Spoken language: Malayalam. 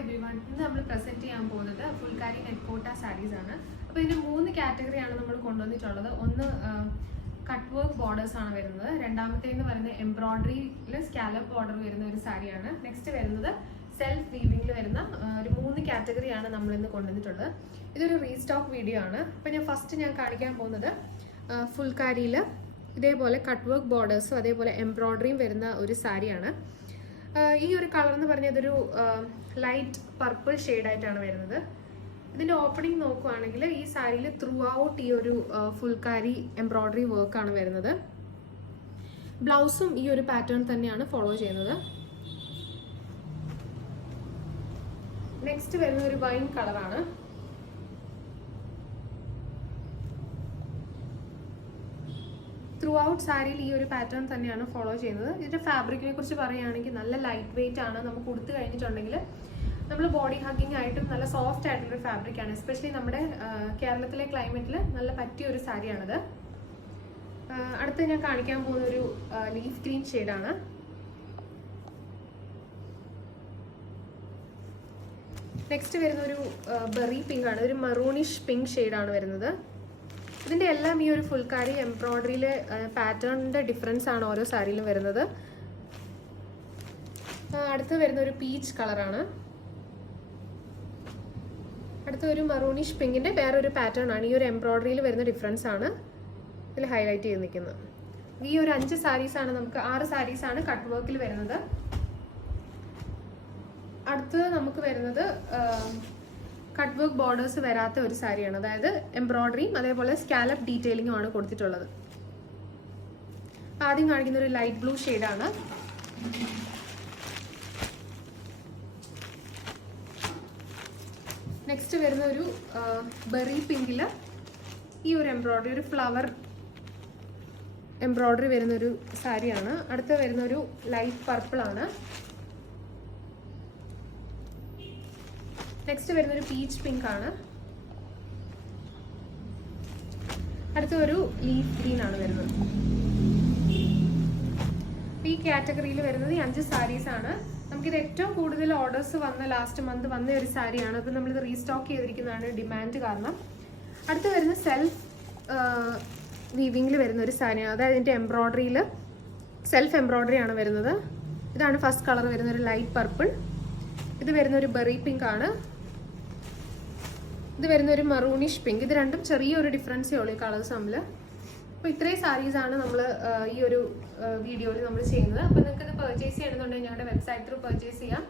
എവ്രിവൺ, ഇന്ന് നമ്മൾ പ്രസന്റ് ചെയ്യാൻ പോകുന്നത് ഫുൾക്കാരി നെറ്റ് കോട്ട സാരീസ് ആണ്. അപ്പോൾ ഇതിന് 3 കാറ്റഗറിയാണ് നമ്മൾ കൊണ്ടുവന്നിട്ടുള്ളത്. ഒന്ന് കട്ട് വർക്ക് ബോർഡേഴ്സ് ആണ് വരുന്നത്. രണ്ടാമത്തേന്ന് പറയുന്നത് എംബ്രോയിഡറിയിൽ സ്കാലപ്പ് ബോർഡർ വരുന്ന ഒരു സാരിയാണ്. നെക്സ്റ്റ് വരുന്നത് സെൽഫ് വീവിംഗിൽ വരുന്ന ഒരു 3 കാറ്റഗറിയാണ് നമ്മൾ ഇന്ന് കൊണ്ടുവന്നിട്ടുള്ളത്. ഇതൊരു റീസ്റ്റോക്ക് വീഡിയോ ആണ്. അപ്പോൾ ഞാൻ കാണിക്കാൻ പോകുന്നത് ഫുൾക്കാരിയിൽ ഇതേപോലെ കട്ട് വർക്ക് ബോർഡേഴ്സും അതേപോലെ എംബ്രോയിഡറിയും വരുന്ന ഒരു സാരിയാണ്. ഈ ഒരു കളർ എന്ന് പറഞ്ഞാൽ ഇതൊരു ലൈറ്റ് പർപ്പിൾ ഷെയ്ഡായിട്ടാണ് വരുന്നത്. ഇതിൻ്റെ ഓപ്പണിംഗ് നോക്കുവാണെങ്കിൽ ഈ സാരിയിൽ ത്രൂ ഔട്ട് ഈ ഒരു ഫുൾക്കാരി എംബ്രോയിഡറി വർക്കാണ് വരുന്നത്. ബ്ലൗസും ഈ ഒരു പാറ്റേൺ തന്നെയാണ് ഫോളോ ചെയ്യുന്നത്. നെക്സ്റ്റ് വരുന്ന ഒരു വൈൻ കളറാണ്. ത്രൂ ഔട്ട് സാരിയിൽ ഈ ഒരു പാറ്റേൺ തന്നെയാണ് ഫോളോ ചെയ്യുന്നത്. ഇതിൻ്റെ ഫാബ്രിക്കിനെ കുറിച്ച് പറയുകയാണെങ്കിൽ നല്ല ലൈറ്റ് വെയിറ്റ് ആണ്. നമുക്ക് കൊടുത്തു കഴിഞ്ഞിട്ടുണ്ടെങ്കിൽ നമ്മൾ ബോഡി ഹഗ്ഗിങ് ആയിട്ടും നല്ല സോഫ്റ്റ് ആയിട്ടുള്ളൊരു ഫാബ്രിക്കാണ്. എസ്പെഷ്യലി നമ്മുടെ കേരളത്തിലെ ക്ലൈമറ്റിൽ നല്ല പറ്റിയ ഒരു സാരിയാണിത്. അടുത്ത് ഞാൻ കാണിക്കാൻ പോകുന്ന ഒരു ലീഫ് ഗ്രീൻ ഷെയ്ഡാണ്. നെക്സ്റ്റ് വരുന്ന ഒരു ബെറി പിങ്ക് ആണ്. ഒരു മറൂണിഷ് പിങ്ക് ഷെയ്ഡാണ് വരുന്നത്. ഇതിൻ്റെ എല്ലാം ഈ ഒരു ഫുൾക്കാരി എംബ്രോയിഡറിയിലെ പാറ്റേണിൻ്റെ ഡിഫറൻസ് ആണ് ഓരോ സാരിയിലും വരുന്നത്. അടുത്ത് വരുന്ന ഒരു പീച്ച് കളറാണ്. അടുത്ത ഒരു മറൂണിഷ് പിങ്കിൻ്റെ വേറൊരു പാറ്റേൺ ആണ്. ഈ ഒരു എംബ്രോയിഡറിയിൽ വരുന്ന ഡിഫറൻസ് ആണ് ഇതിൽ ഹൈലൈറ്റ് ചെയ്ത് നിൽക്കുന്നത്. ഈ ഒരു 5 സാരീസാണ്, നമുക്ക് 6 സാരീസാണ് കട്ട് വർക്കിൽ വരുന്നത്. അടുത്തത് നമുക്ക് വരുന്നത് കട്ട് വർക്ക് ബോർഡേഴ്സ് വരാത്ത ഒരു സാരിയാണ്. അതായത് എംബ്രോയിഡറിയും അതേപോലെ സ്കാലപ്പ് ഡീറ്റെയിലിംഗും ആണ് കൊടുത്തിട്ടുള്ളത്. ആദ്യം കാണിക്കുന്ന ഒരു ലൈറ്റ് ബ്ലൂ ഷെയ്ഡാണ്. നെക്സ്റ്റ് വരുന്ന ഒരു ബെറി പിങ്കിൽ ഈ ഒരു എംബ്രോയിഡറി, ഒരു ഫ്ലവർ എംബ്രോയിഡറി വരുന്നൊരു സാരിയാണ്. അടുത്ത് വരുന്ന ഒരു ലൈറ്റ് പർപ്പിൾ ആണ്. നെക്സ്റ്റ് വരുന്നൊരു പീച്ച് പിങ്ക് ആണ്. അടുത്ത ഒരു ലീഫ് ഗ്രീൻ ആണ് വരുന്നത്. ഈ കാറ്റഗറിയിൽ വരുന്നത് ഈ 5 സാരീസ് ആണ്. നമുക്കിത് ഏറ്റവും കൂടുതൽ ഓർഡേഴ്സ് വന്ന ലാസ്റ്റ് മന്ത് വന്ന ഒരു സാരിയാണ്. അപ്പോൾ നമ്മളിത് റീസ്റ്റോക്ക് ചെയ്തിരിക്കുന്നതാണ് ഡിമാൻഡ് കാരണം. അടുത്ത് വരുന്ന സെൽഫ് വീവിങ്ങിൽ വരുന്ന ഒരു സാരിയാണ്. അതായത് ഇതിൻ്റെ എംബ്രോയിഡറിയിൽ സെൽഫ് എംബ്രോയിഡറി ആണ് വരുന്നത്. ഇതാണ് ഫസ്റ്റ് കളർ വരുന്ന ഒരു ലൈറ്റ് പർപ്പിൾ. ഇത് വരുന്ന ഒരു ബെറി പിങ്ക് ആണ്. ഇത് വരുന്ന ഒരു മറൂണിഷ് പിങ്ക്. ഇത് രണ്ടും ചെറിയൊരു ഡിഫറൻസേ ഉള്ളൂ ഈ കളേഴ്സ് തമ്മിൽ. അപ്പോൾ ഇത്രയും സാരീസാണ് നമ്മൾ ഈ ഒരു വീഡിയോയിൽ നമ്മൾ ചെയ്യുന്നത്. അപ്പോൾ നിങ്ങൾക്ക് ഇത് പർച്ചേസ് ചെയ്യണമെന്നുണ്ടെങ്കിൽ ഞങ്ങളുടെ വെബ്സൈറ്റ് ത്രൂ പർച്ചേസ് ചെയ്യാം.